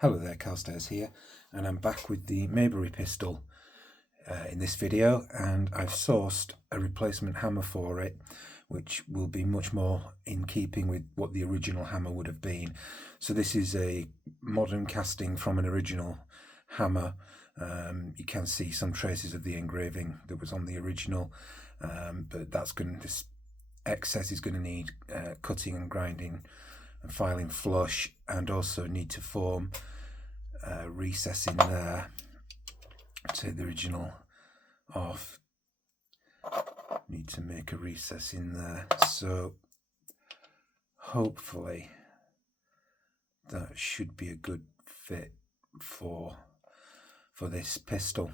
Hello there, Carstairs here, and I'm back with the Maybury pistol in this video, and I've sourced a replacement hammer for it, which will be much more in keeping with what the original hammer would have been. So this is a modern casting from an original hammer. You can see some traces of the engraving that was on the original, but this excess is going to need cutting and grinding and filing flush, and also need to form a recess in there. Take the original off, need to make a recess in there, so hopefully that should be a good fit for this pistol.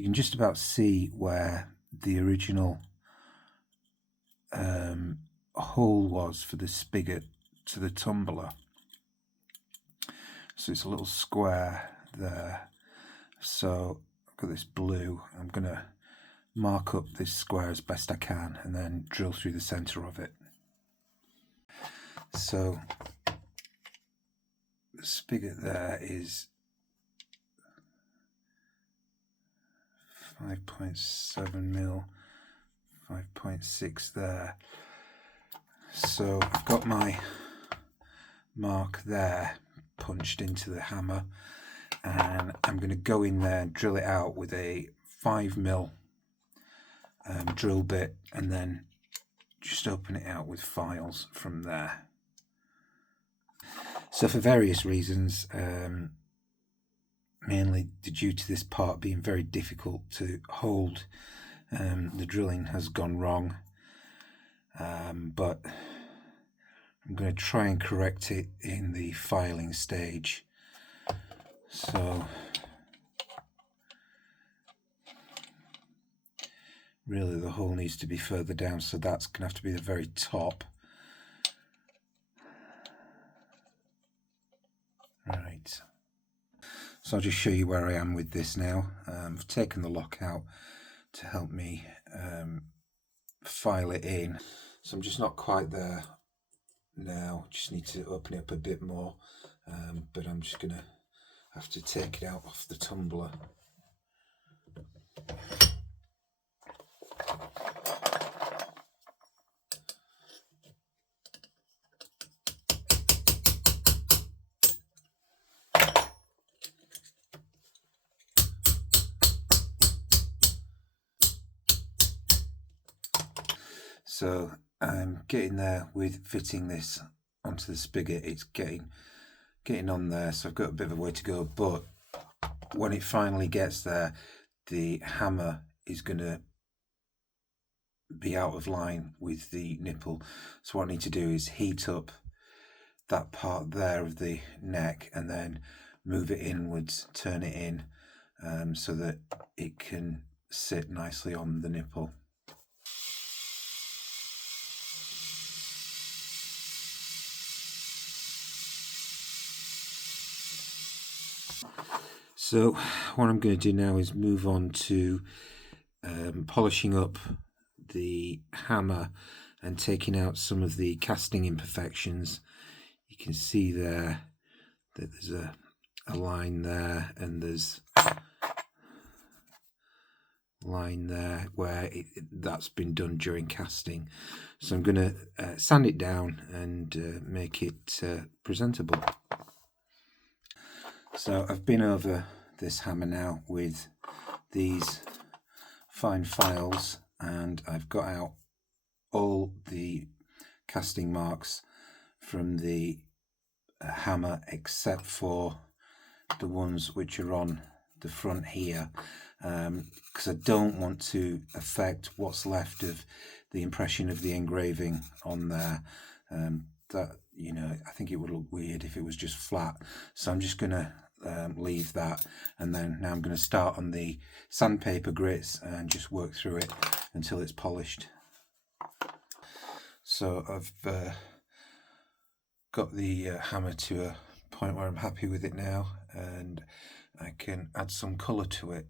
you can just about see where the original hole was for the spigot to the tumbler. So it's a little square there. So I've got this blue. I'm going to mark up this square as best I can and then drill through the center of it. So the spigot there is 5.7 mil, 5.6 there. So I've got my mark there punched into the hammer, and I'm going to go in there and drill it out with a 5 mil drill bit, and then just open it out with files from there. So for various reasons, mainly due to this part being very difficult to hold, the drilling has gone wrong, but I'm going to try and correct it in the filing stage. So really the hole needs to be further down, so that's going to have to be the very top. Right, so I'll just show you where I am with this now. I've taken the lock out to help me file it in, so I'm just not quite there now, just need to open it up a bit more, but I'm just going to have to take it out off the tumbler. So I'm getting there with fitting this onto the spigot. It's getting on there, so I've got a bit of a way to go, but when it finally gets there, the hammer is going to be out of line with the nipple. So what I need to do is heat up that part there of the neck and then move it inwards, turn it in, so that it can sit nicely on the nipple. So what I'm going to do now is move on to polishing up the hammer and taking out some of the casting imperfections. You can see there that there's a line there, and there's a line there where that's been done during casting. So I'm going to sand it down and make it presentable. So I've been over this hammer now with these fine files, and I've got out all the casting marks from the hammer except for the ones which are on the front here, because I don't want to affect what's left of the impression of the engraving on there. That, you know, I think it would look weird if it was just flat, so I'm just going to leave that, and then now I'm going to start on the sandpaper grits and just work through it until it's polished. So I've got the hammer to a point where I'm happy with it now, and I can add some colour to it.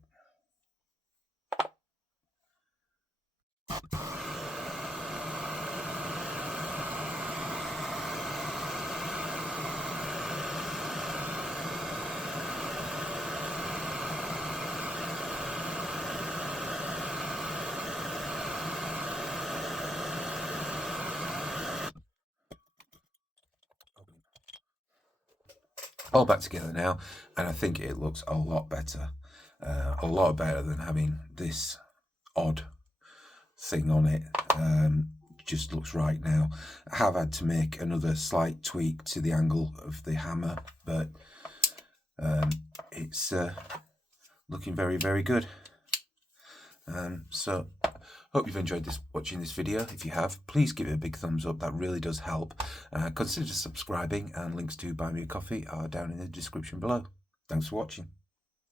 All back together now, and I think it looks a lot better than having this odd thing on it. Just looks right now. I have had to make another slight tweak to the angle of the hammer, but it's looking very, very good. So hope you've enjoyed watching this video. If you have, please give it a big thumbs up. That really does help. Consider subscribing, and links to buy me a coffee are down in the description below. Thanks for watching.